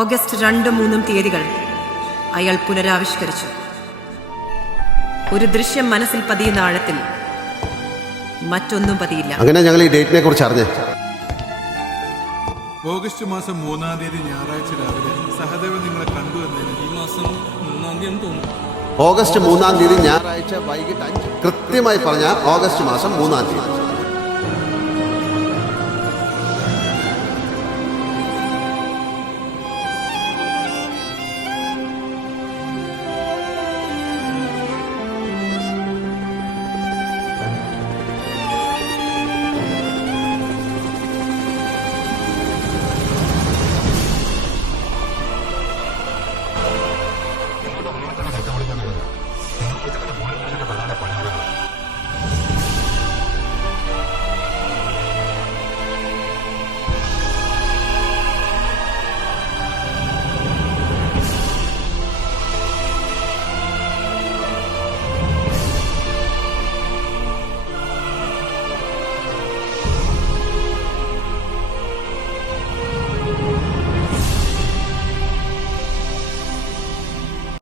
August 2, 3 തീയതികൾ അയാൾ പുനരാവിഷ്കരിച്ചു. ഒരു ദൃശ്യം മനസ്സിൽ പതിയുന്ന ആഴത്തിൽ മറ്റൊന്നും പതിയില്ല. അങ്ങനെ ഞങ്ങൾ ഈ ഡേറ്റിനെ കുറിച്ച് അറിഞ്ഞേ. ഓഗസ്റ്റ് മാസം 3 തീയതി ഞായറാഴ്ച രാവിലെ സഹദേവൻ നിങ്ങളെ കണ്ടു എന്നതിന് ഈ മാസം 3 തീയതി തോന്നുന്നു. ഓഗസ്റ്റ് 3 തീയതി ഞായറാഴ്ച വൈകിട്ട് 5 കൃത്യമായി പറഞ്ഞ ഓഗസ്റ്റ് മാസം 3 തീയതി.